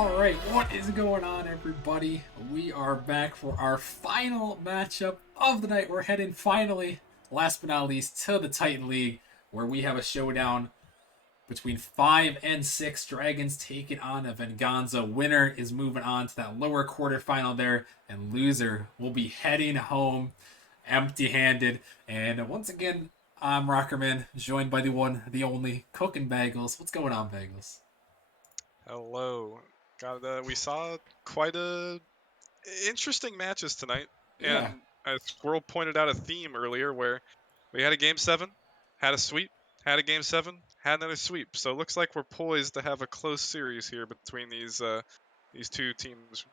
Alright, what is going on, everybody? We are back for our final matchup of the night. We're heading finally, last but not least, to the Titan League, where we have a showdown between 5 and 6 Dragons taking on a Venganza. Winner is moving on to that lower quarterfinal there, and loser will be heading home empty-handed. And once again, I'm Rockerman, joined by the one, the only, Cooking Bagels. What's going on, Bagels? Hello. God, we saw quite a interesting matches tonight, Yeah, and as Squirrel pointed out a theme earlier where we had a game seven, had a sweep, had a game seven, had another sweep. So it looks like we're poised to have a close series here between these two teams.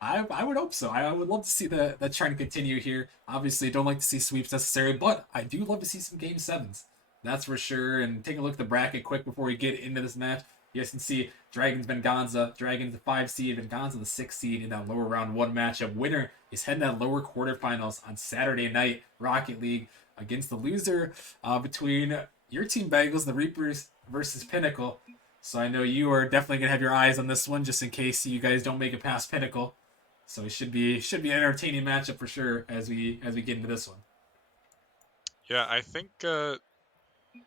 I would hope so. I would love to see the trend continue here. Obviously, don't like to see sweeps necessarily, but I do love to see some game sevens. That's for sure. And take a look at the bracket quick before we get into this match. You guys can see Dragons Venganza. Dragons the 5 seed, Venganza the 6 seed in that lower round 1 matchup. Winner is heading that lower quarterfinals on Saturday night. Rocket League against the loser between your team Bagels, the Reapers, versus Pinnacle. So I know you are definitely gonna have your eyes on this one, just in case you guys don't make it past Pinnacle. So it should be an entertaining matchup for sure as we get into this one. Yeah, I think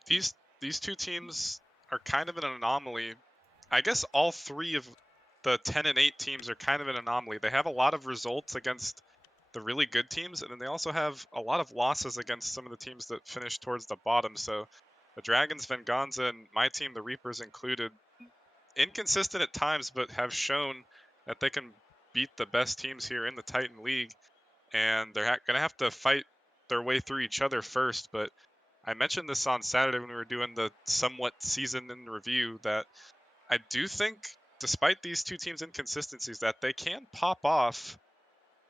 these two teams are kind of an anomaly. I guess all three of the 10 and 8 teams are kind of an anomaly. They have a lot of results against the really good teams, and then they also have a lot of losses against some of the teams that finish towards the bottom. So the Dragons, Venganza, and my team, the Reapers included, inconsistent at times, but have shown that they can beat the best teams here in the Titan League, and they're going to have to fight their way through each other first. But I mentioned this on Saturday when we were doing the somewhat season in review that I do think, despite these two teams' inconsistencies, that they can pop off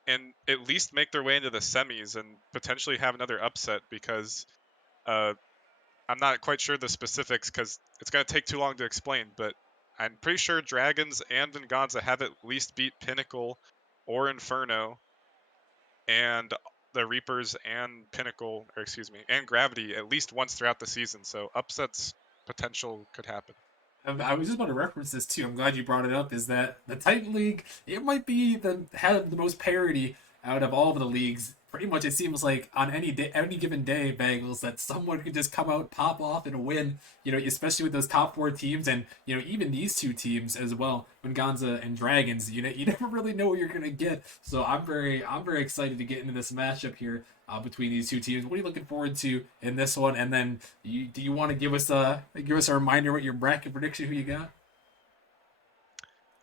and at least make their way into the semis and potentially have another upset because uh, I'm not quite sure the specifics because it's going to take too long to explain, but I'm pretty sure Dragons and Venganza have at least beat Pinnacle or Inferno and the Reapers and Pinnacle, or excuse me, and Gravity at least once throughout the season. So upsets potential could happen. I was just about to reference this too. I'm glad you brought it up. Is that the Titan League? It might be the had the most parity out of all of the leagues. Pretty much, it seems like on any day, any given day, Bagels, that someone could just come out, pop off, and win. You know, especially with those top 4 teams, and even these 2 teams as well, Venganza and Dragons. You never really know what you're gonna get. So I'm very excited to get into this matchup here between these 2 teams. What are you looking forward to in this one? And then, do you want to give us a reminder what your bracket prediction? Who you got?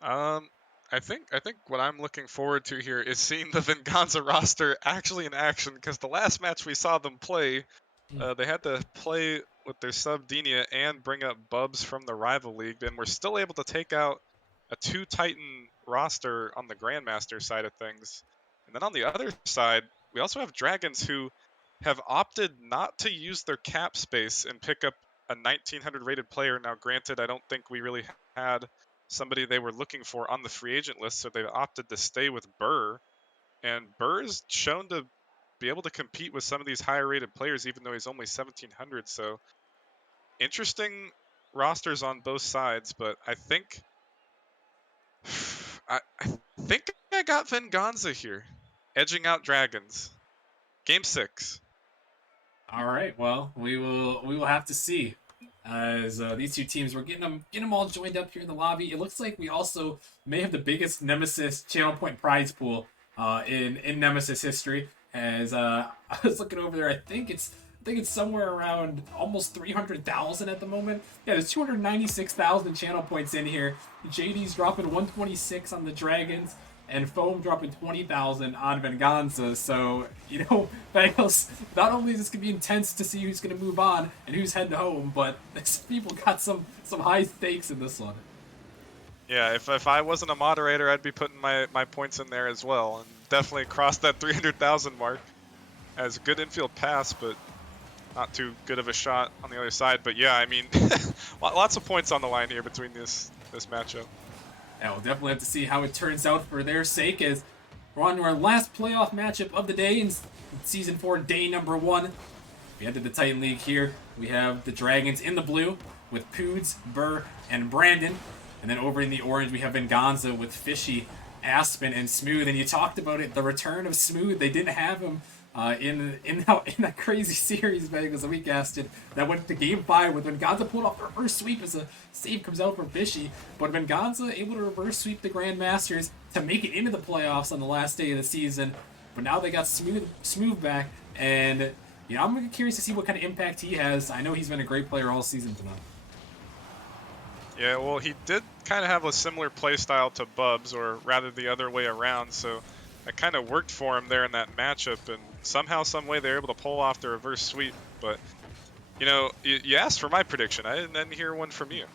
Um, I think what I'm looking forward to here is seeing the Venganza roster actually in action because the last match we saw them play, they had to play with their sub Denia and bring up Bubs from the rival league, and we're still able to take out a 2 Titan roster on the Grandmaster side of things. And then on the other side, we also have Dragons who have opted not to use their cap space and pick up a 1900 rated player. Now, granted, I don't think we really had somebody they were looking for on the free agent list, so they've opted to stay with Burr. And Burr is shown to be able to compete with some of these higher rated players, even though he's only 1700. So interesting rosters on both sides, but I think I got Venganza here, edging out Dragons. Game 6. All right. Well, we will have to see. As these 2 teams, we're getting them all joined up here in the lobby. It looks like we also may have the biggest Nemesis channel point prize pool in Nemesis history. As I was looking over there, I think it's somewhere around almost 300,000 at the moment. Yeah, there's 296,000 channel points in here. JD's dropping 126 on the Dragons, and Foam dropping 20,000 on Venganza. So, Bengals, not only is this going to be intense to see who's going to move on and who's heading home, but people got some high stakes in this one. Yeah, if I wasn't a moderator, I'd be putting my points in there as well, and definitely cross that 300,000 mark. As a good infield pass, but not too good of a shot on the other side. But yeah, I mean, lots of points on the line here between this matchup. And we'll definitely have to see how it turns out for their sake as we're on to our last playoff matchup of the day in Season 4, day number 1. We entered the Titan League here. We have the Dragons in the blue with Poods, Burr, and Brandon. And then over in the orange, we have Venganza with Fishy, Aspen, and Smooth. And you talked about it, the return of Smooth. They didn't have him in that crazy series, Vegas, that we casted that went to Game 5 with Venganza pulled off the reverse sweep as a save comes out from Fishy. But Venganza able to reverse sweep the Grandmasters to make it into the playoffs on the last day of the season. But now they got Smooth back, and I'm curious to see what kind of impact he has. I know he's been a great player all season tonight. Yeah, well, he did kind of have a similar play style to Bubs, or rather the other way around, so it kind of worked for him there in that matchup, and somehow, some way, they were able to pull off the reverse sweep. But, you asked for my prediction. I didn't hear one from you.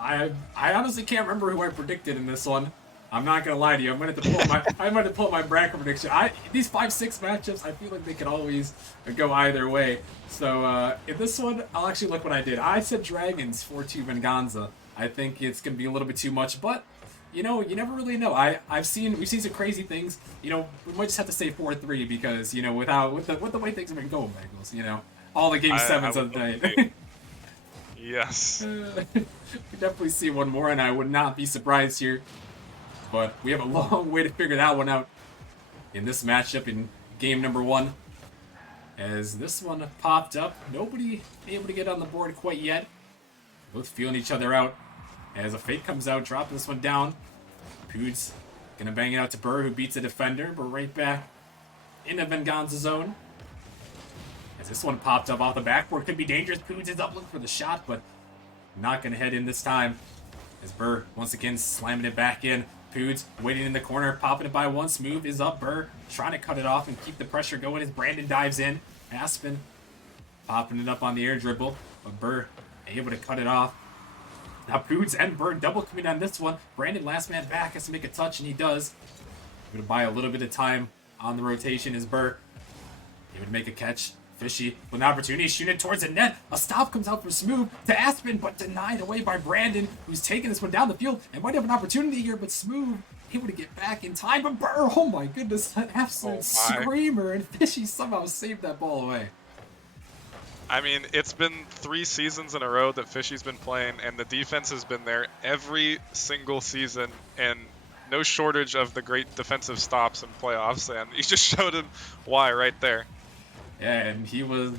I honestly can't remember who I predicted in this one. I'm not gonna lie to you. I'm gonna have to pull up my bracket prediction. These 5-6 matchups, I feel like they could always go either way. So in this one, I'll actually look what I did. I said Dragons 4-2 Venganza. I think it's gonna be a little bit too much, but you never really know. We've seen some crazy things. We might just have to say 4-3 because with the way things have been going, Bengals. All the game sevens of the night. Yes. We definitely see one more, and I would not be surprised here. But we have a long way to figure that one out in this matchup in game number 1. As this one popped up, nobody able to get on the board quite yet. Both feeling each other out. As a fake comes out, dropping this one down. Poods gonna bang it out to Burr, who beats the defender, but right back into Venganza zone. As this one popped up off the backboard, could be dangerous. Poods is up looking for the shot, but not gonna head in this time. As Burr once again slamming it back in. Poods waiting in the corner, popping it by one. Smooth is up. Burr trying to cut it off and keep the pressure going as Brandon dives in. Aspen popping it up on the air dribble, but Burr able to cut it off. Now Poods and Burr double coming on this one. Brandon, last man back, has to make a touch, and he does. Going to buy a little bit of time on the rotation as Burr able to make a catch. Fishy with an opportunity, shooting it towards the net. A stop comes out from Smooth to Aspen, but denied away by Brandon, who's taking this one down the field and might have an opportunity here, but Smooth able to get back in time. But Burr, oh my goodness, an absolute screamer, and Fishy somehow saved that ball away. I mean, it's been 3 seasons in a row that Fishy's been playing, and the defense has been there every single season, and no shortage of the great defensive stops in playoffs, and he just showed him why right there. Yeah, and he was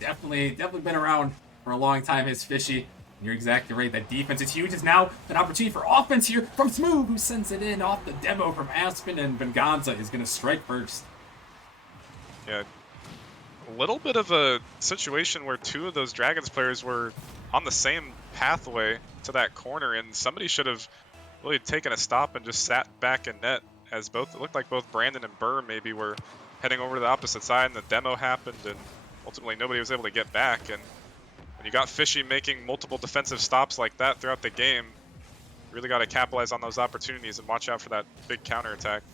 definitely been around for a long time, his Fishy. You're exactly right. That defense is huge. It's now an opportunity for offense here from Smooth, who sends it in off the demo from Aspen, and Venganza is going to strike first. Yeah, a little bit of a situation where 2 of those Dragons players were on the same pathway to that corner, and somebody should have really taken a stop and just sat back in net, as it looked like both Brandon and Burr maybe were heading over to the opposite side, and the demo happened, and ultimately nobody was able to get back. And when you got Fishy making multiple defensive stops like that throughout the game, really got to capitalize on those opportunities and watch out for that big counterattack.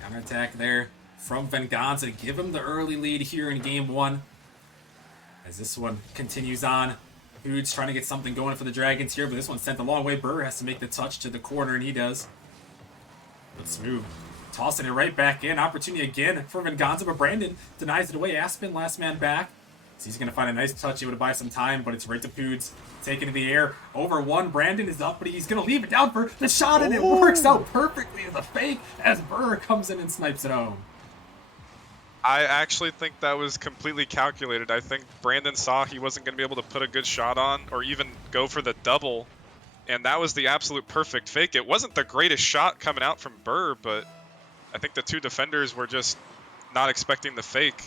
Counterattack there from Venganza. Give him the early lead here in game 1. As this one continues on, Poods trying to get something going for the Dragons here, but this one's sent a long way. Burr has to make the touch to the corner, and he does. But Smooth tossing it right back in. Opportunity again for Venganza, but Brandon denies it away. Aspen, last man back. So he's going to find a nice touch, able to buy some time, but it's right to Poods. Taken to the air. Over one. Brandon is up, but he's going to leave it down for the shot, and it works out perfectly as a fake as Burr comes in and snipes it home. I actually think that was completely calculated. I think Brandon saw he wasn't going to be able to put a good shot on or even go for the double, and that was the absolute perfect fake. It wasn't the greatest shot coming out from Burr, but I think the 2 defenders were just not expecting the fake.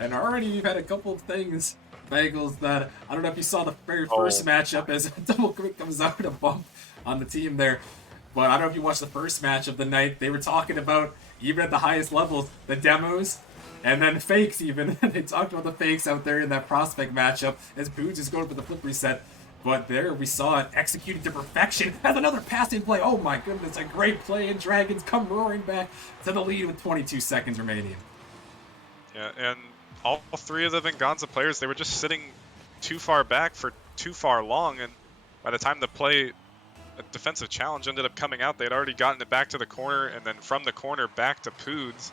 And already you've had a couple of things, Bagels, that I don't know if you saw the very first matchup as a double quick comes out a bump on the team there. But I don't know if you watched the first match of the night. They were talking about, even at the highest levels, the demos and then fakes even. They talked about the fakes out there in that prospect matchup as Poods is going for the flip reset. But there we saw it executed to perfection as another passing play. Oh my goodness, a great play, and Dragons come roaring back to the lead with 22 seconds remaining. Yeah, and all 3 of the Venganza players, they were just sitting too far back for too far long, and by the time the play, a defensive challenge ended up coming out, they had already gotten it back to the corner, and then from the corner back to Poods,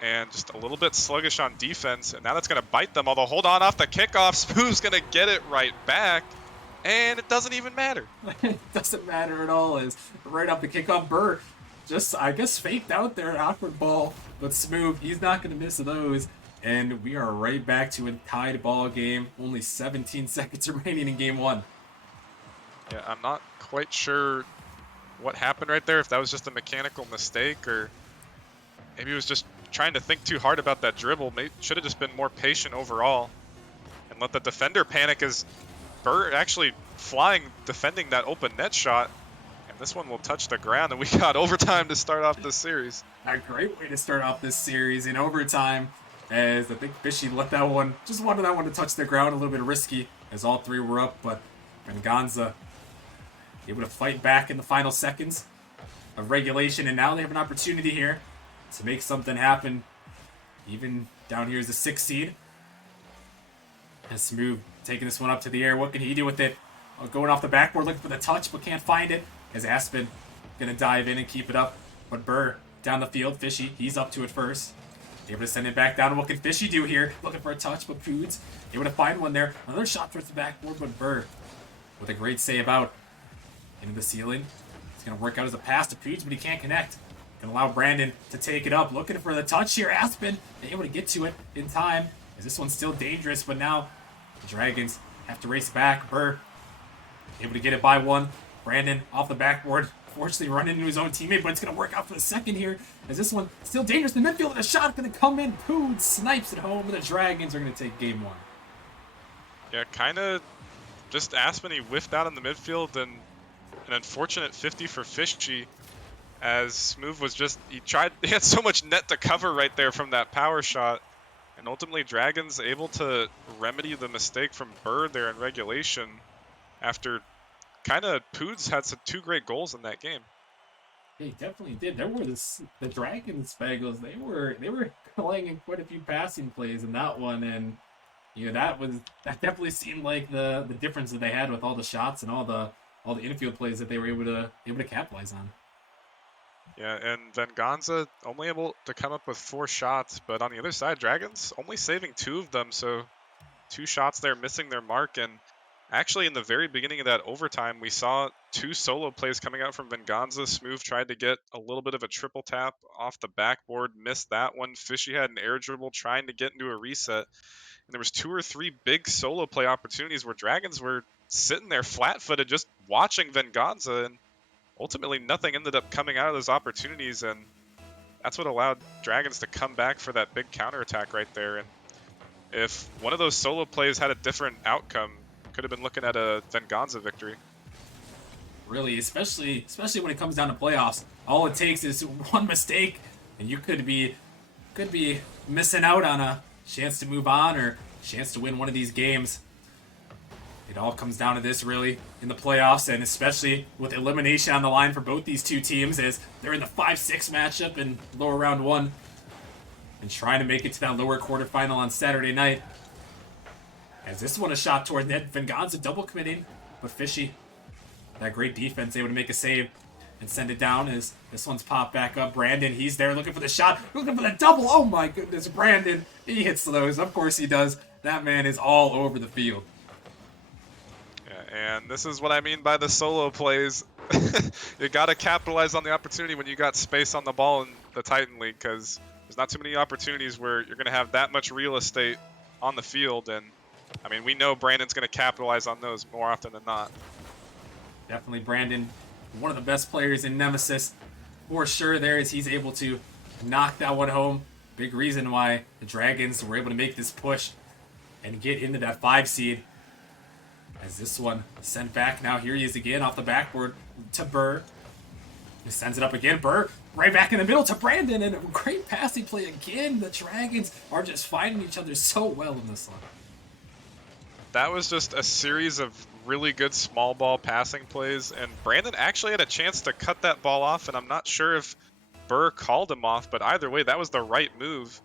and just a little bit sluggish on defense, and now that's going to bite them, although hold on off the kickoff. Smooth's going to get it right back, And it doesn't even matter. It doesn't matter at all. Is right off the kickoff, Burr just, I guess, faked out there, an awkward ball, but Smooth, he's not going to miss those. And we are right back to a tied ball game. Only 17 seconds remaining in game one. Yeah, I'm not quite sure what happened right there, if that was just a mechanical mistake or maybe he was just trying to think too hard about that dribble. Maybe should have just been more patient overall and let the defender panic as Burr actually flying, defending that open net shot. And this one will touch the ground, and we got overtime to start off this series. A great way to start off this series in overtime, as the big fishy let that one, just wanted that one to touch the ground, a little bit risky as all three were up, but Venganza able to fight back in the final seconds of regulation, and now they have an opportunity here to make something happen. Even down here is the 6th seed. And Smooth taking this one up to the air. What can he do with it? Going off the backboard, looking for the touch, but can't find it. As Aspen gonna dive in and keep it up. But Burr down the field, Fishy, he's up to it first. Able to send it back down. What can Fishy do here? Looking for a touch, but Poods able to find one there. Another shot towards the backboard, but Burr with a great save out into the ceiling. It's gonna work out as a pass to Poods, but he can't connect. Gonna allow Brandon to take it up. Looking for the touch here. Aspen able to get to it in time. As this one's still dangerous, but now the Dragons have to race back. Burr able to get it by one. Brandon off the backboard. Fortunately running into his own teammate, but it's going to work out for the second here. As this one still dangerous in the midfield, and a shot going to come in. Poods snipes it home, and the Dragons are going to take game one. Yeah, kind of just Aspen, he whiffed out in the midfield, and an unfortunate 50 for Fishy, as Smooth was just, he had so much net to cover right there from that power shot. And ultimately, Dragons able to remedy the mistake from Burr there in regulation after kind of Poods had two great goals in that game. They definitely did. There were the Dragons Bagels. They were playing in quite a few passing plays in that one, and that definitely seemed like the difference that they had with all the shots and all the infield plays that they were able to capitalize on. Yeah, and Venganza only able to come up with 4 shots, but on the other side, Dragons only saving 2 of them, so 2 shots there missing their mark. And actually in the very beginning of that overtime, we saw 2 solo plays coming out from Venganza. Smooth tried to get a little bit of a triple tap off the backboard, missed that one. Fishy had an air dribble trying to get into a reset. And there was 2 or 3 big solo play opportunities where Dragons were sitting there flat-footed just watching Venganza, and ultimately, nothing ended up coming out of those opportunities, and that's what allowed Dragons to come back for that big counterattack right there. And if one of those solo plays had a different outcome, could have been looking at a Venganza victory. Really, especially when it comes down to playoffs, all it takes is one mistake, and you could be missing out on a chance to move on or chance to win one of these games. It all comes down to this, really, in the playoffs, and especially with elimination on the line for both these two teams, as they're in the 5-6 matchup in lower round 1 and trying to make it to that lower quarterfinal on Saturday night. As this one, a shot toward net, Venganza double committing, but Fishy, that great defense, able to make a save and send it down as this one's popped back up. Brandon, he's there looking for the shot, looking for the double. Oh my goodness, Brandon, he hits those. Of course he does. That man is all over the field. And this is what I mean by the solo plays. You got to capitalize on the opportunity when you got space on the ball in the Titan League, because there's not too many opportunities where you're going to have that much real estate on the field. And, I mean, we know Brandon's going to capitalize on those more often than not. Definitely Brandon, one of the best players in Nemesis. For sure there, as he's able to knock that one home. Big reason why the Dragons were able to make this push and get into that 5 seed. As this one sent back, now here he is again off the backboard to Burr. He sends it up again. Burr right back in the middle to Brandon, and a great passing play again. The Dragons are just finding each other so well in this one. That was just a series of really good small ball passing plays, and Brandon actually had a chance to cut that ball off, and I'm not sure if Burr called him off, but either way, that was the right move.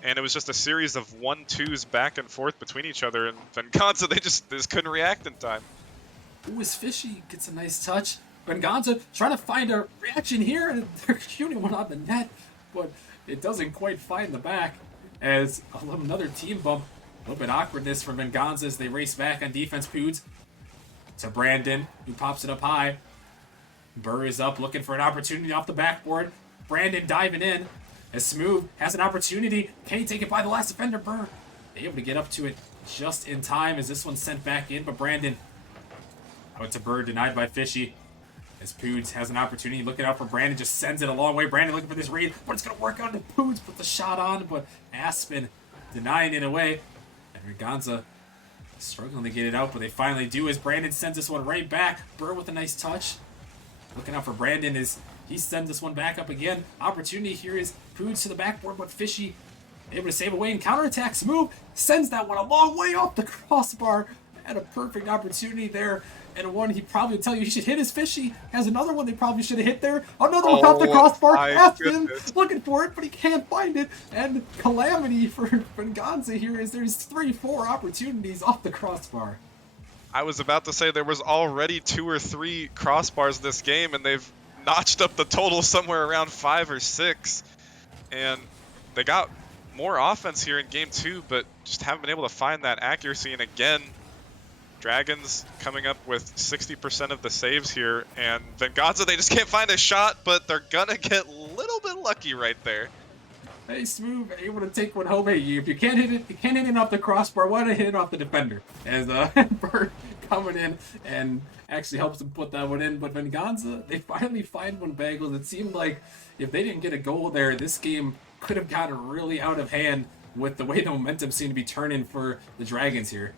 And it was just a series of 1-2s back and forth between each other, and Venganza, they just couldn't react in time. Ooh, is Fishy gets a nice touch. Venganza trying to find a reaction here, and they're shooting one on the net, but it doesn't quite find the back. As another team bump, a little bit awkwardness from Venganza as they race back on defense. Poods to Brandon, who pops it up high. Burr is up, looking for an opportunity off the backboard. Brandon diving in. As Smooth has an opportunity. Can he take it by the last defender? Burr able to get up to it just in time as this one's sent back in. But Brandon out to Burr, denied by Fishy. As Poods has an opportunity, looking out for Brandon, just sends it a long way. Brandon looking for this read, but it's going to work out. And Poods puts the shot on, but Aspen denying it away. And Venganza struggling to get it out, but they finally do as Brandon sends this one right back. Burr with a nice touch. Looking out for Brandon as he sends this one back up again. Opportunity here is Poods to the backboard, but Fishy able to save away and counterattack. Smooth sends that one a long way off the crossbar. Had a perfect opportunity there. And one he probably would tell you he should hit his Fishy. Has another one they probably should have hit there. Another one off the crossbar. Aspen looking for it, but he can't find it. And calamity for Venganza here is there's 3-4 opportunities off the crossbar. I was about to say there was already 2 or 3 crossbars this game, and they've notched up the total somewhere around 5 or 6. And they got more offense here in game 2, but just haven't been able to find that accuracy. And again, Dragons coming up with 60% of the saves here, and Venganza, they just can't find a shot, but they're gonna get a little bit lucky right there. Hey, Smooth, able to take one home. Hey, if you can't hit it off the crossbar, why not hit it off the defender? As Burr coming in and actually helps him put that one in. But Venganza, they finally find one, Bagels. It seemed like if they didn't get a goal there, this game could have gotten really out of hand with the way the momentum seemed to be turning for the Dragons here.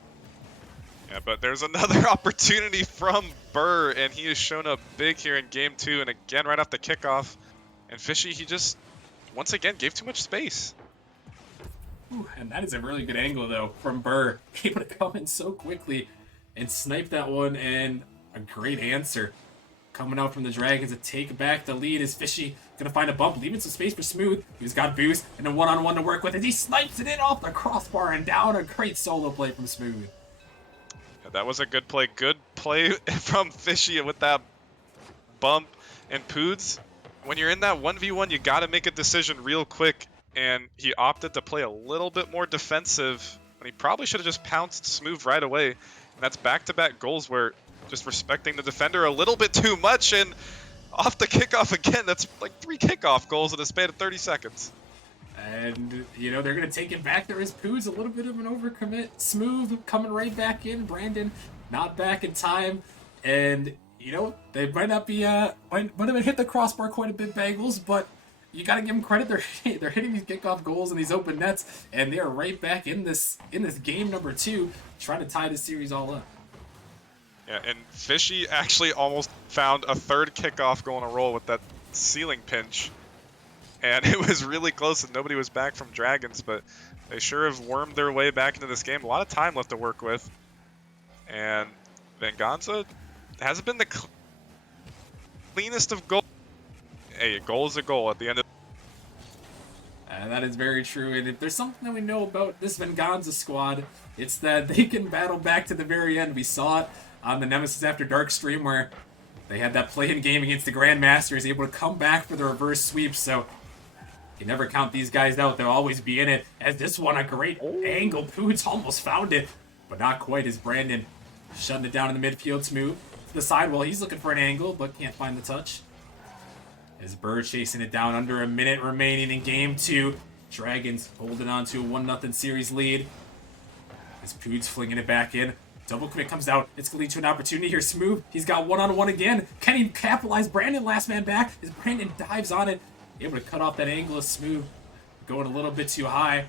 Yeah, but there's another opportunity from Burr, and he has shown up big here in game 2, and again right off the kickoff. And Fishy, he just once again gave too much space. Ooh, and that is a really good angle though from Burr, able to come in so quickly and snipe that one, and a great answer coming out from the Dragons to take back the lead. Is Fishy gonna find a bump, leaving some space for Smooth. He's got boost and a one-on-one to work with as he snipes it in off the crossbar and down. A great solo play from Smooth. That was a good play. Good play from Fishy with that bump. And Poods, when you're in that 1v1, you got to make a decision real quick. And he opted to play a little bit more defensive. And he probably should have just pounced Smooth right away. And that's back-to-back goals where just respecting the defender a little bit too much. And off the kickoff again, that's like 3 kickoff goals in a span of 30 seconds. And, you know, they're going to take it back. There is Poods, a little bit of an overcommit. Smooth coming right back in. Brandon not back in time. And, you know, they might not be, might have hit the crossbar quite a bit, Bagels, but you got to give them credit. They're hitting these kickoff goals and these open nets, and they are right back in this game number 2, trying to tie the series all up. Yeah, and Fishy actually almost found a 3rd kickoff goal in a row with that ceiling pinch. And it was really close and nobody was back from Dragons, but they sure have wormed their way back into this game. A lot of time left to work with. And Venganza hasn't been the cleanest of goals. Hey, a goal is a goal at the end of that is very true. And if there's something that we know about this Venganza squad, it's that they can battle back to the very end. We saw it on the Nemesis After Dark stream where they had that play-in game against the Grandmasters, able to come back for the reverse sweep. So you never count these guys out. They'll always be in it. As this one, a great angle. Poods almost found it, but not quite, as Brandon shutting it down in the midfield. Smooth to the side while he's looking for an angle, but can't find the touch. As Burr chasing it down, under a minute remaining in game 2. Dragons holding on to a 1-0 series lead. As Poods flinging it back in. Double commit comes out. It's going to lead to an opportunity here. Smooth. He's got one-on-one again. Can he capitalize? Brandon last man back as Brandon dives on it. Able to cut off that angle of Smooth. Going a little bit too high.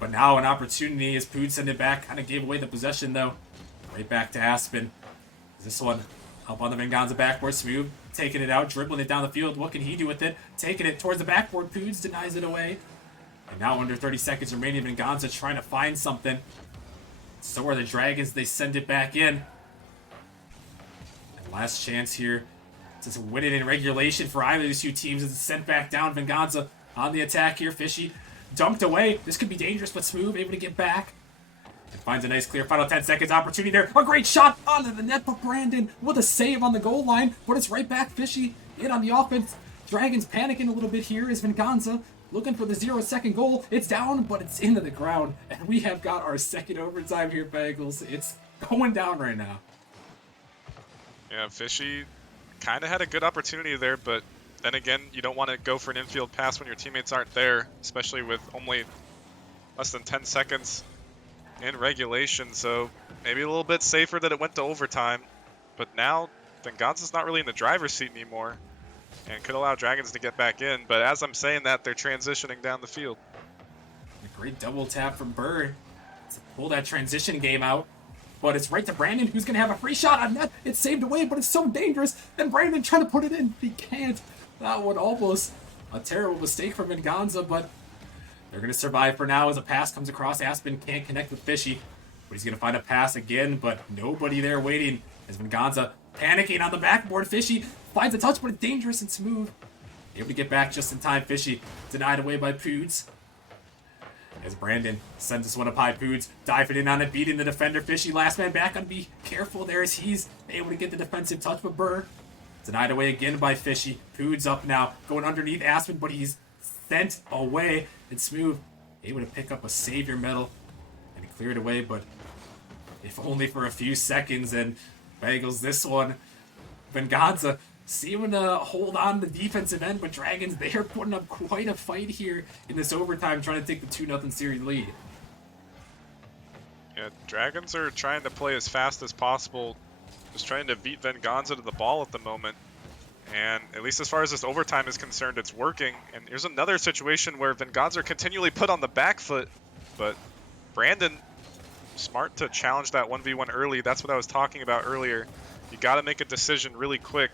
But now an opportunity as Poods send it back. Kind of gave away the possession though. Right back to Aspen. This one up on the Venganza backboard. Smooth taking it out, dribbling it down the field. What can he do with it? Taking it towards the backboard. Poods denies it away. And now under 30 seconds remaining, Venganza trying to find something. So are the Dragons. They send it back in. And last chance here to win it in regulation for either of these two teams as it's sent back down. Venganza on the attack here. Fishy dunked away. This could be dangerous, but Smooth able to get back. And finds a nice clear final 10 seconds opportunity there. A great shot onto the net, but Brandon with a save on the goal line. But it's right back. Fishy in on the offense. Dragons panicking a little bit here as Venganza looking for the 0-second goal. It's down, but it's into the ground. And we have got our second overtime here, Bagels. It's going down right now. Yeah, Fishy kind of had a good opportunity there, but then again, you don't want to go for an infield pass when your teammates aren't there, especially with only less than 10 seconds in regulation, so maybe a little bit safer that it went to overtime. But now, Venganza's not really in the driver's seat anymore, and could allow Dragons to get back in, but as I'm saying that, they're transitioning down the field. A great double tap from Bird to pull that transition game out. But it's right to Brandon, who's going to have a free shot on net. It's saved away, but it's so dangerous. And Brandon trying to put it in. He can't. That one almost a terrible mistake from Venganza, but they're going to survive for now as a pass comes across. Aspen can't connect with Fishy, but he's going to find a pass again, but nobody there waiting as Venganza panicking on the backboard. Fishy finds a touch, but it's dangerous and smooth. Able to get back just in time. Fishy denied away by Poods. As Brandon sends this one up high, Poods diving in on it, beating the defender. Fishy last man back on. Be careful there as he's able to get the defensive touch, but Burr denied away again by Fishy. Poods up now, going underneath Aspen, but he's sent away. And Smooth able to pick up a savior medal and clear it away, but if only for a few seconds. And bagels this one. Venganza seeming to hold on to the defensive end, but Dragons, they are putting up quite a fight here in this overtime, trying to take the 2-0 series lead. Yeah, Dragons are trying to play as fast as possible, just trying to beat Venganza to the ball at the moment. And at least as far as this overtime is concerned, it's working. And here's another situation where Venganza are continually put on the back foot, but Brandon, smart to challenge that 1v1 early. That's what I was talking about earlier. You got to make a decision really quick.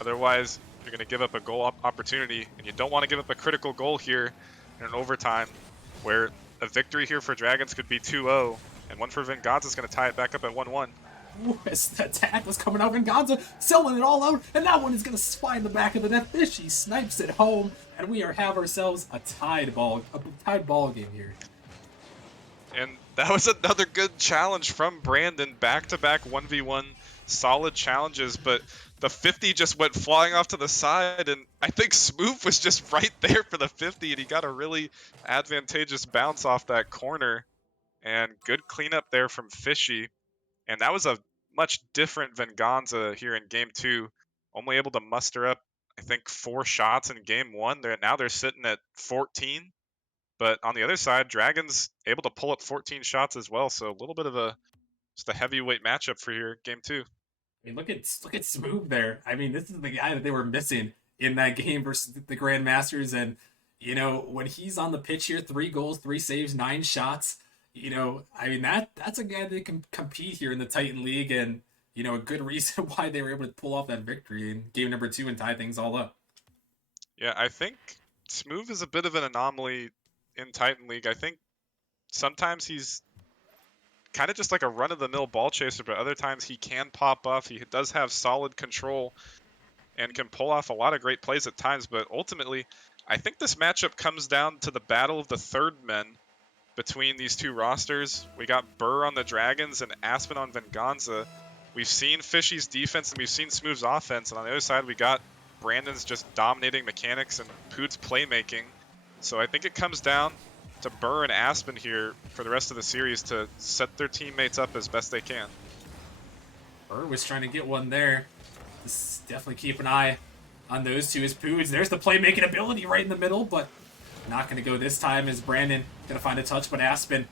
Otherwise, you're going to give up a goal opportunity, and you don't want to give up a critical goal here in an overtime where a victory here for Dragons could be 2-0, and one for Venganza is going to tie it back up at 1-1. Ooh, as the attack was coming out, Venganza selling it all out, and that one is going to find the back of the net. Fishy snipes it home, and we have ourselves a tied ball game here. And that was another good challenge from Brandon. Back-to-back 1v1 solid challenges, but the 50 just went flying off to the side, and I think Smooth was just right there for the 50, and he got a really advantageous bounce off that corner. And good cleanup there from Fishy. And that was a much different Venganza here in Game 2. Only able to muster up, I think, 4 shots in Game 1. Now they're sitting at 14. But on the other side, Dragons able to pull up 14 shots as well. So a little bit of just a heavyweight matchup for here, Game 2. I mean, look at Smooth there. I mean, this is the guy that they were missing in that game versus the Grandmasters. And, you know, when he's on the pitch here, 3 goals, 3 saves, 9 shots, you know, I mean, that's a guy that can compete here in the Titan League. And, you know, a good reason why they were able to pull off that victory in game number 2 and tie things all up. Yeah, I think Smooth is a bit of an anomaly in Titan League. I think sometimes he's kind of just like a run-of-the-mill ball chaser, but other times he can pop off. He does have solid control and can pull off a lot of great plays at times, but ultimately, I think this matchup comes down to the battle of the third men between these two rosters. We got Burr on the Dragons and Aspen on Venganza. We've seen Fishy's defense and we've seen Smooth's offense, and on the other side, we got Brandon's just dominating mechanics and Poot's playmaking. So I think it comes down to Burr and Aspen here for the rest of the series to set their teammates up as best they can. Burr was trying to get one there. Just definitely keep an eye on those two as Poods. There's the playmaking ability right in the middle, but not going to go this time as Brandon going to find a touch, but Aspen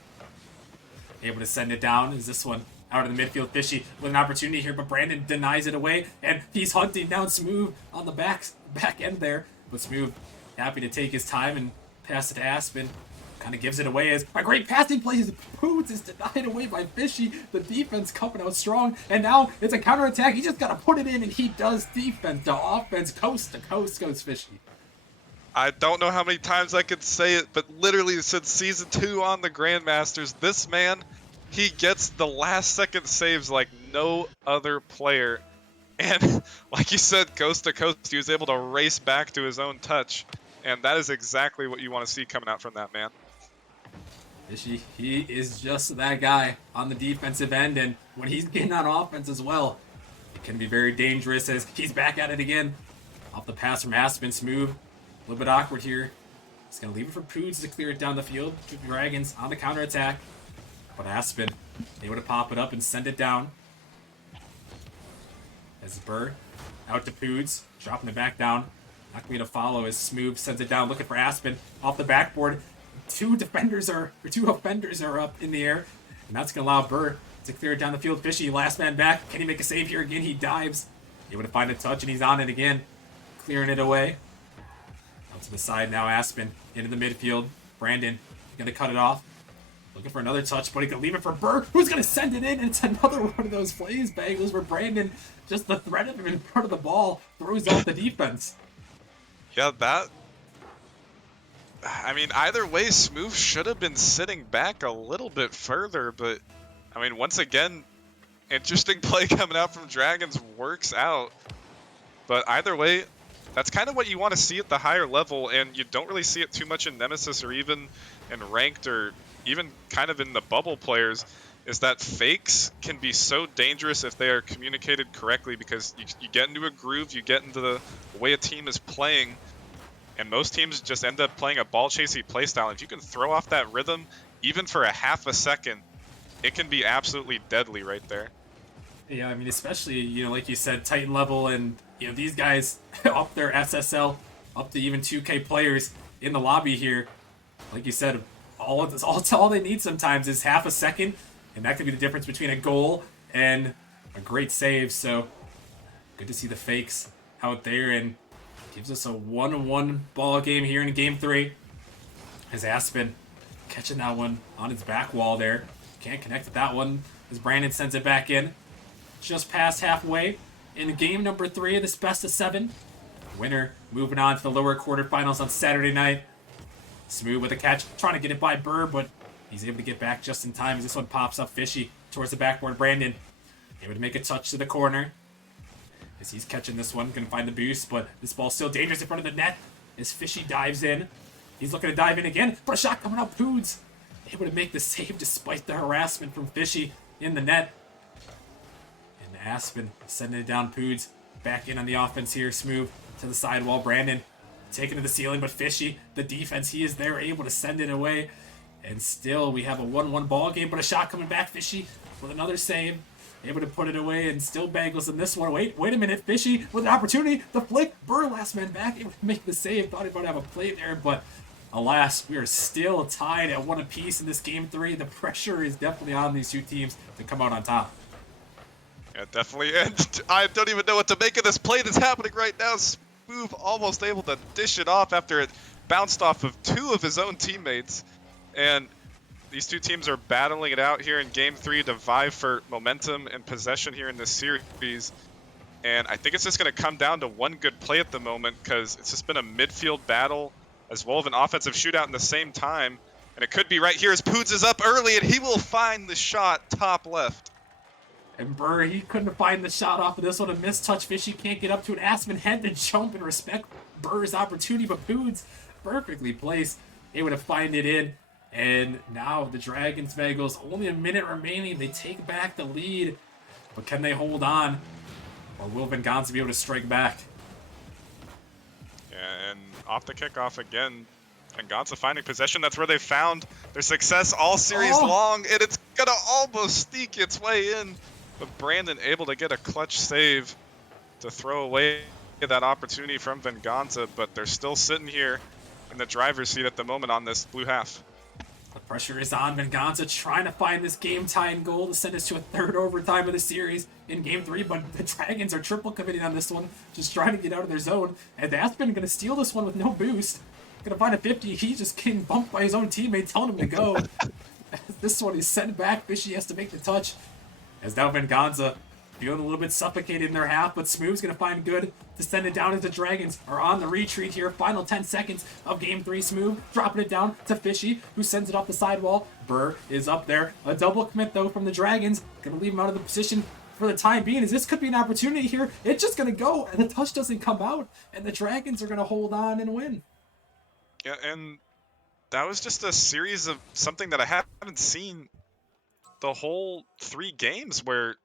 able to send it down. Is this one out of the midfield? Fishy with an opportunity here, but Brandon denies it away, and he's hunting down Smooth on the back end there. But Smooth happy to take his time and pass it to Aspen. Kind of gives it away as a great passing play. Poods is denied away by Fishy. The defense coming out strong, and now it's a counterattack. He just got to put it in, and he does. Defense to offense, coast to coast goes Fishy. I don't know how many times I could say it, but literally since Season 2 on the Grandmasters, this man, he gets the last second saves like no other player. And like you said, coast to coast, he was able to race back to his own touch. And that is exactly what you want to see coming out from that man. Fishy, he is just that guy on the defensive end, and when he's getting on offense as well, it can be very dangerous as he's back at it again. Off the pass from Aspen, Smooth. A little bit awkward here. He's going to leave it for Poods to clear it down the field. The Dragons on the counterattack. But Aspen able to pop it up and send it down. As Burr out to Poods, dropping it back down. Not going to be able to follow as Smooth sends it down, looking for Aspen off the backboard. Two offenders are up in the air, and that's going to allow Burr to clear it down the field. Fishy, last man back. Can he make a save here again? He dives. Able to find a touch, and he's on it again, clearing it away. Out to the side now, Aspen into the midfield. Brandon going to cut it off. Looking for another touch, but he can leave it for Burr, who's going to send it in. And it's another one of those plays, Bagels, where Brandon, just the threat of him in front of the ball, throws off the defense. Yeah, that... I mean, either way, Smooth should have been sitting back a little bit further, but, I mean, once again, interesting play coming out from Dragons works out. But either way, that's kind of what you want to see at the higher level, and you don't really see it too much in Nemesis or even in Ranked or even kind of in the bubble players, is that fakes can be so dangerous if they are communicated correctly, because you get into a groove, you get into the way a team is playing, and most teams just end up playing a ball-chasey playstyle. If you can throw off that rhythm, even for a half a second, it can be absolutely deadly right there. Yeah, I mean, especially, like you said, Titan level, and, these guys up their SSL, up to even 2K players in the lobby here. Like you said, all they need sometimes is half a second, and that could be the difference between a goal and a great save. So good to see the fakes out there, and gives us a 1-1 ball game here in game 3. As Aspen catching that one on his back wall there. Can't connect with that one as Brandon sends it back in. Just past halfway in game number 3 of this best of 7. Winner moving on to the lower quarterfinals on Saturday night. Smooth with a catch, trying to get it by Burr, but he's able to get back just in time as this one pops up Fishy towards the backboard. Brandon able to make a touch to the corner as he's catching this one, gonna find the boost, but this ball's still dangerous in front of the net as Fishy dives in. He's looking to dive in again, but a shot coming out. Poods able to make the save despite the harassment from Fishy in the net. And Aspen sending it down. Poods back in on the offense here. Smooth to the sidewall. Brandon taken to the ceiling, but Fishy, the defense, he is there, able to send it away. And still, we have a 1-1 ball game, but a shot coming back. Fishy with another save, able to put it away, and still Bagels in this one. Wait a minute. Fishy with an opportunity. The flick. Burr, last man back, able to make the save. Thought he might have a play there, but alas, we are still tied at 1 apiece in this game 3. The pressure is definitely on these two teams to come out on top. Yeah, definitely. And I don't even know what to make of this play that's happening right now. Smooth almost able to dish it off after it bounced off of 2 of his own teammates. And these two teams are battling it out here in game 3 to vie for momentum and possession here in this series. And I think it's just going to come down to one good play at the moment, because it's just been a midfield battle as well as an offensive shootout in the same time. And it could be right here as Poods is up early, and he will find the shot top left. And Burr, he couldn't find the shot off of this one. A missed touch. Fishy can't get up to it. Aspen had to jump and respect Burr's opportunity, but Poods perfectly placed, able to find it in. And now the Dragons, Bagels, only a minute remaining. They take back the lead, but can they hold on? Or will Venganza be able to strike back? Yeah, and off the kickoff again, Venganza finding possession. That's where they found their success all series long, and it's gonna almost sneak its way in. But Brandon able to get a clutch save to throw away that opportunity from Venganza, but they're still sitting here in the driver's seat at the moment on this blue half. The pressure is on. Venganza trying to find this game-tying goal to send us to a 3rd overtime of the series in game 3, but the Dragons are triple committing on this one, just trying to get out of their zone. And Aspen going to steal this one with no boost. Going to find a 50. He's just getting bumped by his own teammate, telling him to go. This one is sent back. Fishy has to make the touch. As now Venganza feeling a little bit suffocated in their half, but Smooth's going to find good to send it down as the Dragons are on the retreat here. Final 10 seconds of game 3. Smooth dropping it down to Fishy, who sends it off the sidewall. Burr is up there. A double commit, though, from the Dragons. Going to leave him out of the position for the time being, as this could be an opportunity here. It's just going to go, and the touch doesn't come out, and the Dragons are going to hold on and win. Yeah, and that was just a series of something that I haven't seen the whole 3 games, where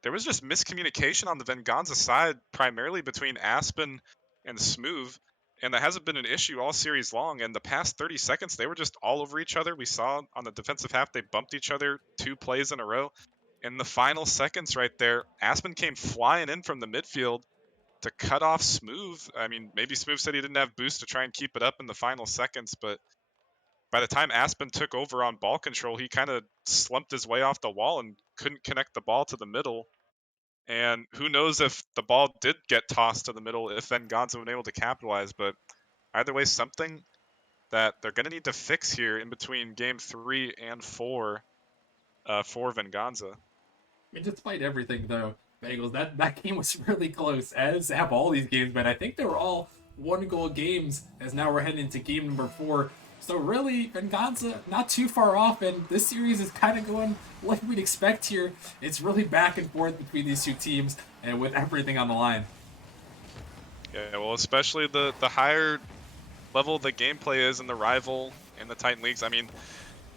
there was just miscommunication on the Venganza side, primarily between Aspen and Smooth, and that hasn't been an issue all series long. And the past 30 seconds, they were just all over each other. We saw on the defensive half, they bumped each other 2 plays in a row. in the final seconds right there, Aspen came flying in from the midfield to cut off Smooth. I mean, maybe Smooth said he didn't have boost to try and keep it up in the final seconds, but by the time Aspen took over on ball control, he kind of slumped his way off the wall and couldn't connect the ball to the middle. And who knows if the ball did get tossed to the middle, if Venganza would been able to capitalize. But either way, something that they're going to need to fix here in between game 3 and 4 for Venganza. I mean, despite everything, though, Bagels, that game was really close, as have all these games, but I think they were all one-goal games, as now we're heading into game number 4. So really, Venganza not too far off, and this series is kind of going like we'd expect here. It's really back and forth between these two teams, and with everything on the line. Yeah, well, especially the higher level the gameplay is in the rival and the Titan leagues. I mean,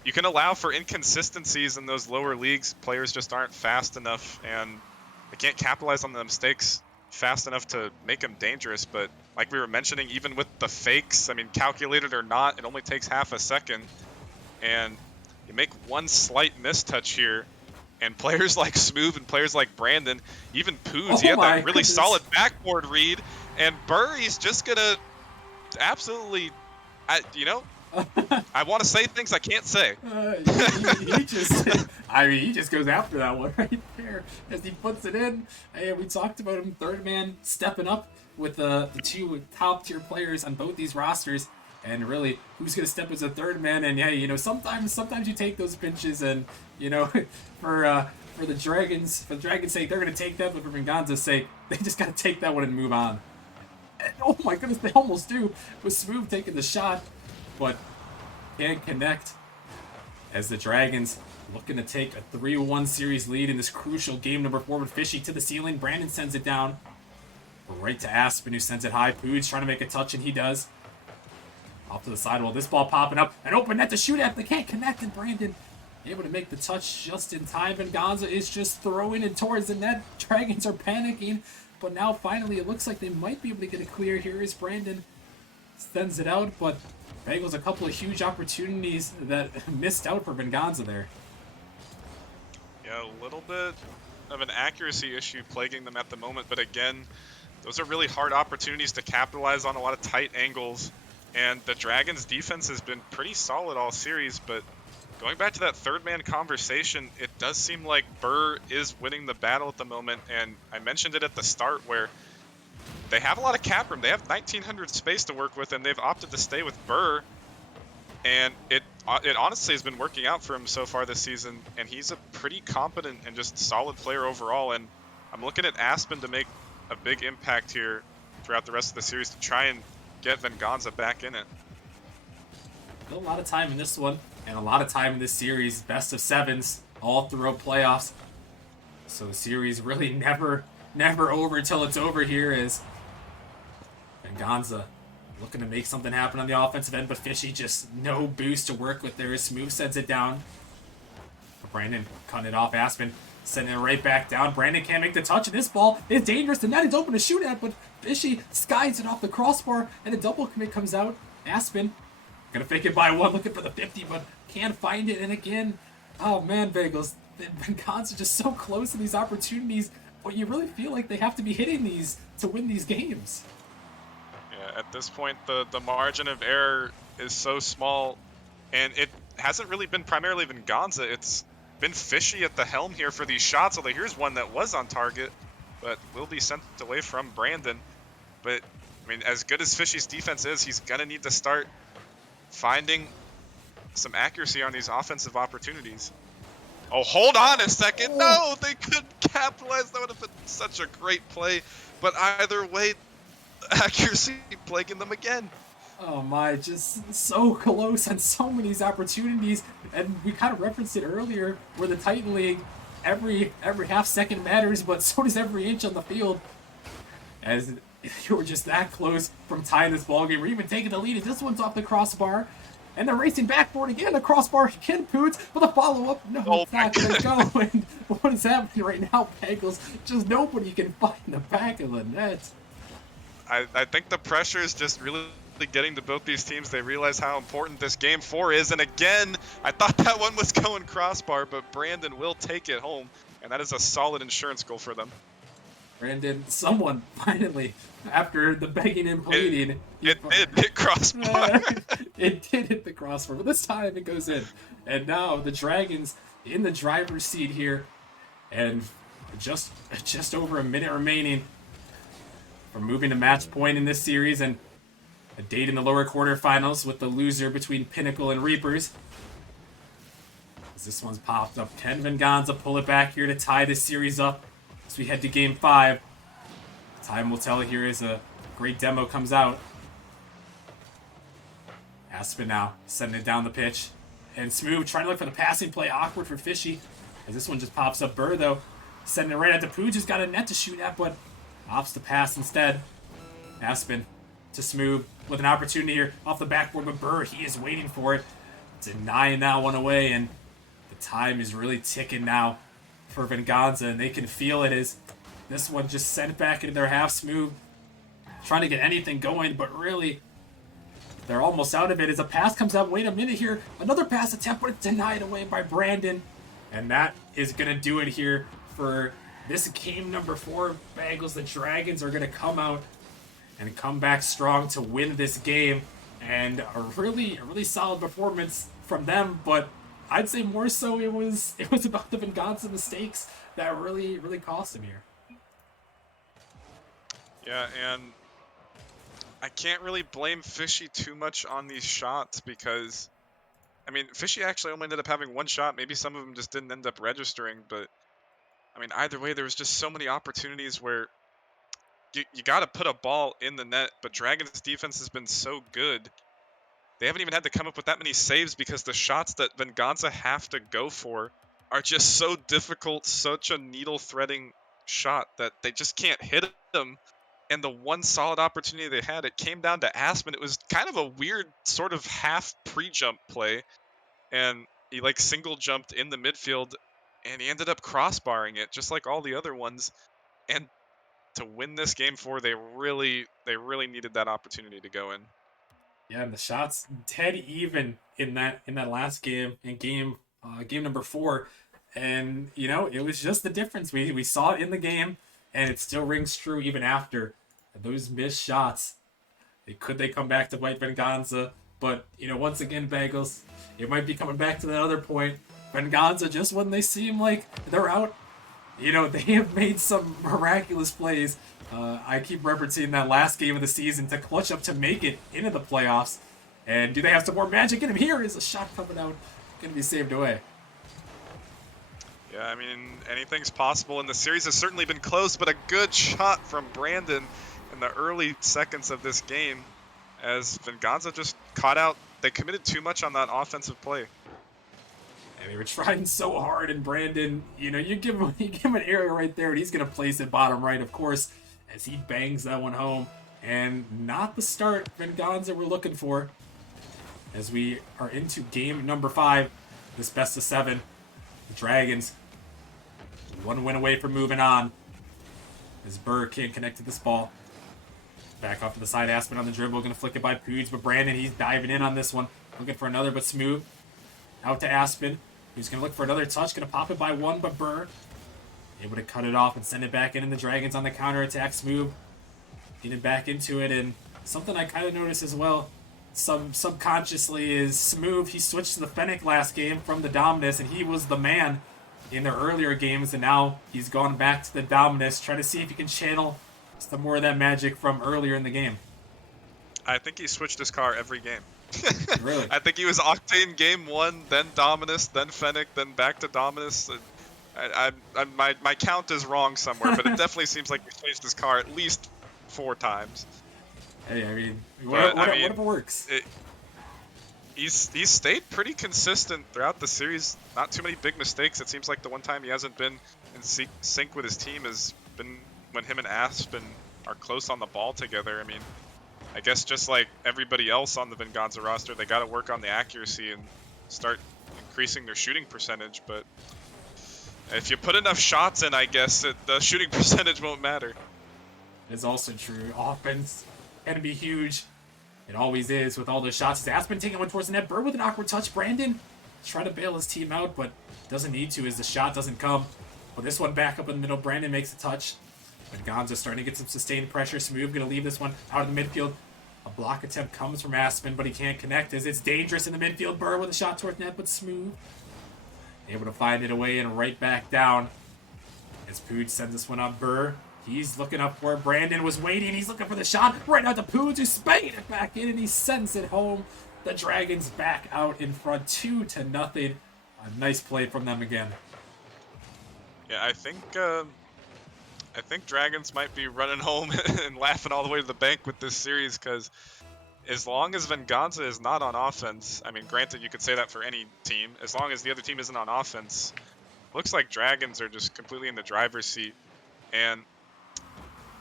you can allow for inconsistencies in those lower leagues. Players just aren't fast enough, and they can't capitalize on the mistakes fast enough to make them dangerous. But like we were mentioning, even with the fakes, I mean, calculated or not, it only takes half a second. And you make one slight mistouch here, and players like Smooth and players like Brandon, even Poods, he had that really solid backboard read, and Burry's just going to absolutely, I want to say things I can't say. He just goes after that one right there as he puts it in. And we talked about him, third man stepping up with the two top tier players on both these rosters. And really, who's going to step as a third man? And yeah, sometimes you take those pinches, and for the Dragons' sake, they're going to take that. But for Venganza's sake, they just got to take that one and move on. And, oh my goodness, they almost do with Smooth taking the shot, but can't connect as the Dragons looking to take a 3-1 series lead in this crucial game number 4 with Fishy to the ceiling. Brandon sends it down right to Aspen, who sends it high. Poods trying to make a touch, and he does. Off to the side, well, this ball popping up, an open net to shoot at. They can't connect, and Brandon able to make the touch just in time. Venganza is just throwing it towards the net. Dragons are panicking, but now finally it looks like they might be able to get it clear here as Brandon sends it out, but Bagels a couple of huge opportunities that missed out for Venganza there. Yeah, a little bit of an accuracy issue plaguing them at the moment, but again, those are really hard opportunities to capitalize on, a lot of tight angles, and the Dragons' defense has been pretty solid all series, but going back to that third man conversation, it does seem like Burr is winning the battle at the moment, and I mentioned it at the start where they have a lot of cap room. They have 1,900 space to work with, and they've opted to stay with Burr. And it honestly has been working out for him so far this season, and he's a pretty competent and just solid player overall. And I'm looking at Aspen to make a big impact here throughout the rest of the series to try and get Venganza back in it. A lot of time in this one, and a lot of time in this series. Best of 7s all throughout playoffs. So the series really never over until it's over here is Venganza looking to make something happen on the offensive end, but Fishy just no boost to work with there. Smooth sends it down. Brandon cutting it off. Aspen sending it right back down. Brandon can't make the touch, and this ball is dangerous. The net is open to shoot at, but Fishy skies it off the crossbar, and a double commit comes out. Aspen gonna fake it by one, looking for the 50, but can't find it. And again, oh man, Bagels, Venganza just so close to these opportunities, but you really feel like they have to be hitting these to win these games. Yeah, at this point, the margin of error is so small, and it hasn't really been primarily Venganza. It's been Fishy at the helm here for these shots, although here's one that was on target, but will be sent away from Brandon. But, I mean, as good as Fishy's defense is, he's going to need to start finding some accuracy on these offensive opportunities. Oh, hold on a second. No, they couldn't capitalize. That would have been such a great play. But either way, accuracy plaguing them again. Oh my, just so close on so many of these opportunities. And we kind of referenced it earlier where the Titan League, every half second matters, but so does every inch on the field. As you were just that close from tying this ballgame. We're even taking the lead. This one's off the crossbar. And they're racing backboard again. The crossbar again, Poots, with a follow-up. No, it's not going to go. And what is happening right now, Bagels? Just nobody can find the back of the net. I think the pressure is just really getting to both these teams. They realize how important this game 4 is. And again, I thought that one was going crossbar, but Brandon will take it home. And that is a solid insurance goal for them. Brandon, someone finally, after the begging and pleading, It did hit crossbar. it did hit the crossbar, but this time it goes in. And now the Dragons in the driver's seat here, and just over a minute remaining for moving to match point in this series, and a date in the lower quarterfinals with the loser between Pinnacle and Reapers. As this one's popped up, can Venganza pull it back here to tie this series up as we head to Game 5? Time will tell here as a great demo comes out. Aspen now sending it down the pitch. And Smooth trying to look for the passing play. Awkward for Fishy. As this one just pops up. Burr, though, sending it right at the Pooj, who's got a net to shoot at, but opts to pass instead. Aspen to Smooth with an opportunity here off the backboard, but Burr, he is waiting for it. Denying that one away, and the time is really ticking now for Venganza, and they can feel it as this one just sent back into their half. Smooth trying to get anything going, but really they're almost out of it as a pass comes out. Wait a minute here. Another pass attempt, but it's denied away by Brandon. And that is going to do it here for this game number 4. Bagels, the Dragons are going to come out and come back strong to win this game. And a really solid performance from them. But I'd say more so it was about the Venganza mistakes that really cost them here. Yeah, and I can't really blame Fishy too much on these shots because, I mean, Fishy actually only ended up having one shot. Maybe some of them just didn't end up registering, but I mean, either way, there was just so many opportunities where you got to put a ball in the net, but Dragons' defense has been so good. They haven't even had to come up with that many saves because the shots that Venganza have to go for are just so difficult, such a needle-threading shot that they just can't hit them. And the one solid opportunity they had, it came down to Aspen. It was kind of a weird sort of half pre-jump play. And he like single jumped in the midfield and he ended up crossbarring it just like all the other ones. And to win this game 4, they really needed that opportunity to go in. Yeah, and the shots dead even in that last game, in game number 4. And you know, it was just the difference. We saw it in the game. And it still rings true even after those missed shots. Could they come back to bite Venganza? But, you know, once again, Bagels, it might be coming back to that other point. Venganza, just when they seem like they're out, you know, they have made some miraculous plays. I keep referencing that last game of the season to clutch up to make it into the playoffs. And do they have some more magic in him? Here is a shot coming out. Going to be saved away. Yeah, I mean, anything's possible, and the series has certainly been close, but a good shot from Brandon in the early seconds of this game as Venganza just caught out. They committed too much on that offensive play. And they were trying so hard, and Brandon, you know, you give him an area right there, and he's going to place it bottom right, of course, as he bangs that one home. And not the start Venganza we're looking for as we are into game number 5, this best of 7. The Dragons, one win away from moving on. As Burr can't connect to this ball. Back off to the side, Aspen on the dribble, going to flick it by Pooj, but Brandon, he's diving in on this one. Looking for another, but Smooth. Out to Aspen. He's going to look for another touch, going to pop it by one, but Burr able to cut it off and send it back in, and the Dragons on the counter attack. Smooth getting back into it, and something I kind of noticed as well, subconsciously, is Smooth. He switched to the Fennec last game from the Dominus, and he was the man in their earlier games, and now he's gone back to the Dominus, trying to see if he can channel some more of that magic from earlier in the game. I think he switched his car every game. Really? I think he was Octane game 1, then Dominus, then Fennec, then back to Dominus. My count is wrong somewhere, but it definitely seems like he changed his car at least 4 times. Hey, I mean, whatever works. He's stayed pretty consistent throughout the series. Not too many big mistakes. It seems like the one time he hasn't been in sync with his team has been when him and Aspen are close on the ball together. I mean, I guess just like everybody else on the Venganza roster, they got to work on the accuracy and start increasing their shooting percentage. But if you put enough shots in, I guess the shooting percentage won't matter. It's also true. Offense can be huge. It always is with all those shots. Aspen taking one towards the net. Burr with an awkward touch. Brandon trying to bail his team out, but doesn't need to as the shot doesn't come. But this one back up in the middle. Brandon makes a touch. Venganza starting to get some sustained pressure. Smooth going to leave this one out of the midfield. A block attempt comes from Aspen, but he can't connect as it's dangerous in the midfield. Burr with a shot towards net, but Smooth able to find it away and right back down. As Pooj sends this one up, Burr. He's looking up where Brandon was waiting. He's looking for the shot right out to Pooj, who spade it back in, and he sends it home. The Dragons back out in front, 2-0. A nice play from them again. Yeah, I think Dragons might be running home and laughing all the way to the bank with this series, because as long as Venganza is not on offense, I mean, granted, you could say that for any team, as long as the other team isn't on offense, looks like Dragons are just completely in the driver's seat. And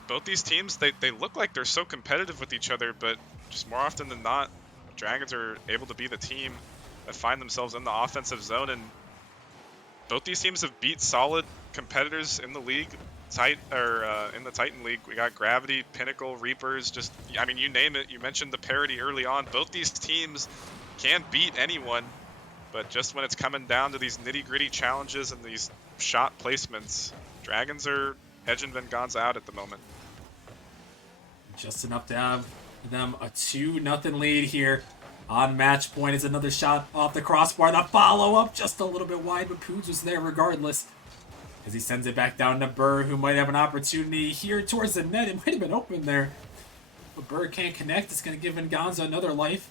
both these teams, they look like they're so competitive with each other, but just more often than not, Dragons are able to be the team that find themselves in the offensive zone. And both these teams have beat solid competitors in the league. In the Titan League, we got Gravity, Pinnacle, Reapers, just, I mean, you name it. You mentioned the parity early on. Both these teams can beat anyone, but just when it's coming down to these nitty-gritty challenges and these shot placements, Dragons are edging Venganza out at the moment. Just enough to have them a 2-0 lead here. On match point is another shot off the crossbar. The follow-up just a little bit wide, but Pooj was there regardless. As he sends it back down to Burr, who might have an opportunity here towards the net. It might have been open there, but Burr can't connect. It's going to give Venganza another life.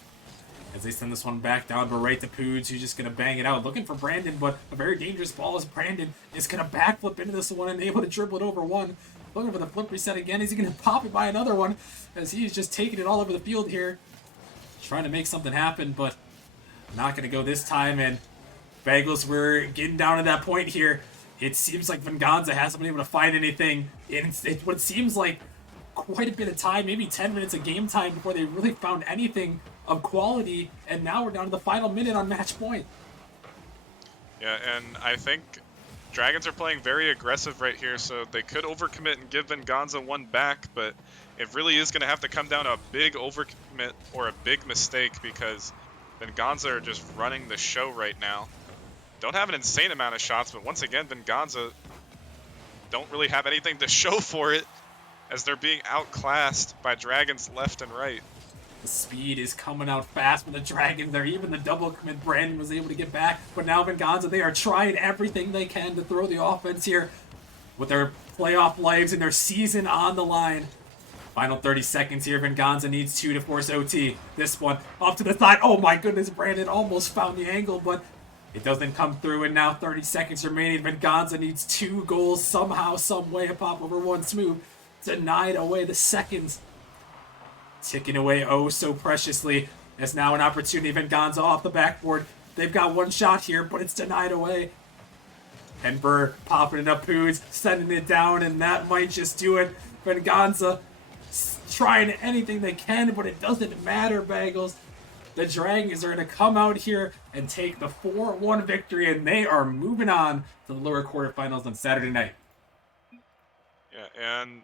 As they send this one back down, but right to Pooj, who's just going to bang it out. Looking for Brandon, but a very dangerous ball as Brandon is going to backflip into this one and able to dribble it over one. Looking for the flip reset again. Is he going to pop it by another one? As he's just taking it all over the field here. Trying to make something happen, but not going to go this time. And Bagels, we're getting down to that point here. It seems like Venganza hasn't been able to find anything in what seems like quite a bit of time, maybe 10 minutes of game time before they really found anything of quality, and now we're down to the final minute on match point. Yeah, and I think Dragons are playing very aggressive right here, so they could overcommit and give Venganza one back, but it really is going to have to come down to a big overcommit or a big mistake, because Venganza are just running the show right now. Don't have an insane amount of shots, but once again, Venganza don't really have anything to show for it, as they're being outclassed by Dragons left and right. The speed is coming out fast with the Dragons there. Even the double commit Brandon was able to get back, but now Venganza, they are trying everything they can to throw the offense here with their playoff lives and their season on the line. Final 30 seconds here. Venganza needs 2 to force OT. This one off to the side. Oh my goodness, Brandon almost found the angle, but it doesn't come through, and now 30 seconds remaining. Venganza needs 2 goals somehow, some way. A pop over one Smooth. Denied away the seconds. Ticking away oh so preciously. As now an opportunity. Venganza off the backboard. They've got one shot here, but it's denied away. And Burr popping it up, Pooj, sending it down, and that might just do it. Venganza trying anything they can, but it doesn't matter, Bagels. The Dragons are going to come out here and take the 4-1 victory, and they are moving on to the lower quarterfinals on Saturday night. Yeah, and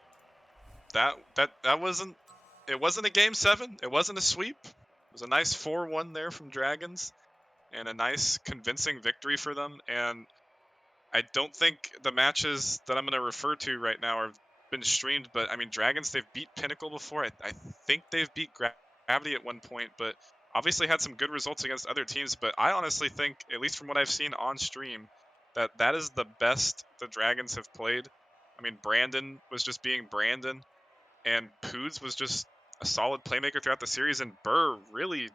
that wasn't a game 7. It wasn't a sweep. It was a nice 4-1 there from Dragons, and a nice convincing victory for them. And I don't think the matches that I'm going to refer to right now have been streamed, but I mean, Dragons, they've beat Pinnacle before. I think they've beat Gravity at one point, but obviously had some good results against other teams. But I honestly think, at least from what I've seen on stream, that is the best the Dragons have played. I mean, Brandon was just being Brandon, and Pooj was just a solid playmaker throughout the series, and Burr really,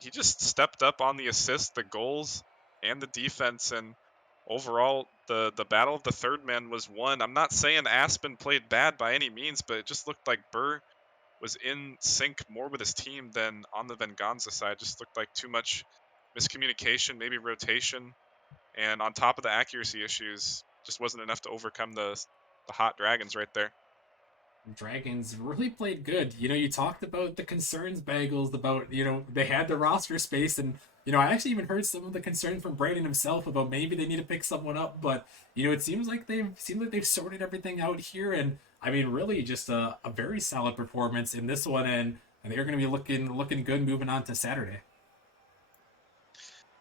he just stepped up on the assists, the goals, and the defense, and overall, the battle of the third man was won. I'm not saying Aspen played bad by any means, but it just looked like Burr was in sync more with his team than on the Venganza side. Just looked like too much miscommunication, maybe rotation, and on top of the accuracy issues, just wasn't enough to overcome the hot Dragons right there. Dragons really played good. You talked about the concerns, Bagels, about, they had the roster space, and, I actually even heard some of the concerns from Brandon himself about maybe they need to pick someone up, but, it seems like they've sorted everything out here, and, I mean, really just a very solid performance in this one, and they're going to be looking good moving on to Saturday.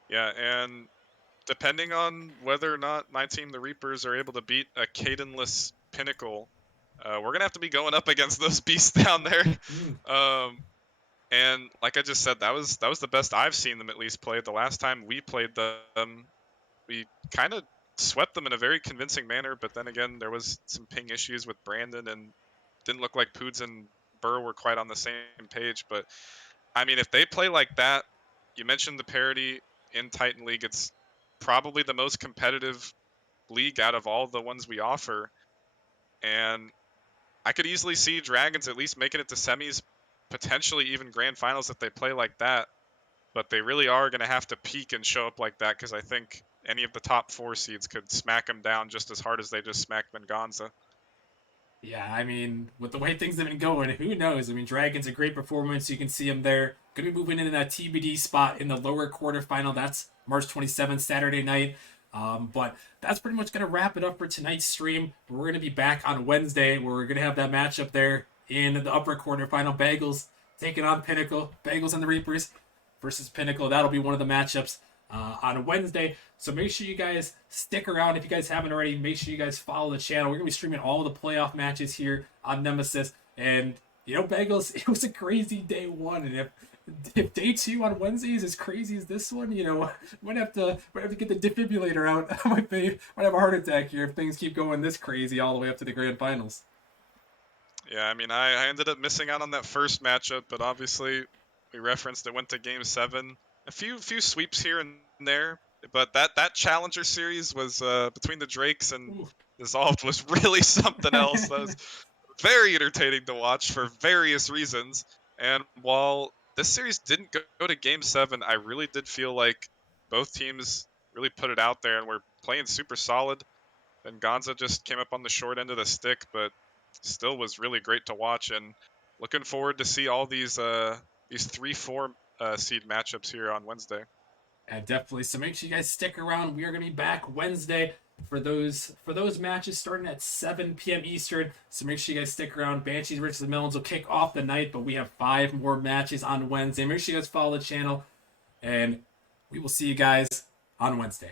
Yeah, and depending on whether or not my team, the Reapers, are able to beat a Cadenless Pinnacle, we're gonna have to be going up against those beasts down there. Mm. Um, and like I just said, that was the best I've seen them at least play. The last time we played them, we kind of swept them in a very convincing manner. But then again, there was some ping issues with Brandon, and didn't look like Poods and Burr were quite on the same page. But I mean, if they play like that, you mentioned the parity in Titan League. It's probably the most competitive league out of all the ones we offer, and I could easily see Dragons at least making it to semis, potentially even grand finals if they play like that. But they really are going to have to peak and show up like that, because I think any of the top 4 seeds could smack them down just as hard as they just smacked Venganza. Yeah, I mean, with the way things have been going, who knows? I mean, Dragon's a great performance. You can see him there. Going to be moving in a TBD spot in the lower quarterfinal. That's March 27th, Saturday night. But that's pretty much going to wrap it up for tonight's stream. We're going to be back on Wednesday where we're going to have that matchup there in the upper quarterfinal. Bagels taking on Pinnacle. Bagels and the Reapers versus Pinnacle. That'll be one of the matchups on Wednesday. So make sure you guys stick around. If you guys haven't already, make sure you guys follow the channel. We're going to be streaming all the playoff matches here on Nemesis. And, you know, Bagels, it was a crazy day one. And if day two on Wednesday is as crazy as this one, you know, might have to get the defibrillator out. might have a heart attack here if things keep going this crazy all the way up to the grand finals. Yeah, I mean, I ended up missing out on that first matchup, but obviously we referenced it went to Game 7. A few sweeps here and there, but that Challenger series was between the Drakes and Ooh. Dissolved was really something else. That was very entertaining to watch for various reasons. And while this series didn't go to Game 7, I really did feel like both teams really put it out there and were playing super solid. Venganza just came up on the short end of the stick, but still was really great to watch. And looking forward to see all these 3-4 seed matchups here on Wednesday. Yeah, definitely. So make sure you guys stick around. We are going to be back Wednesday for those matches starting at 7 p.m. Eastern. So make sure you guys stick around. Banshees versus the Melons will kick off the night, but we have 5 more matches on Wednesday. Make sure you guys follow the channel, and we will see you guys on Wednesday.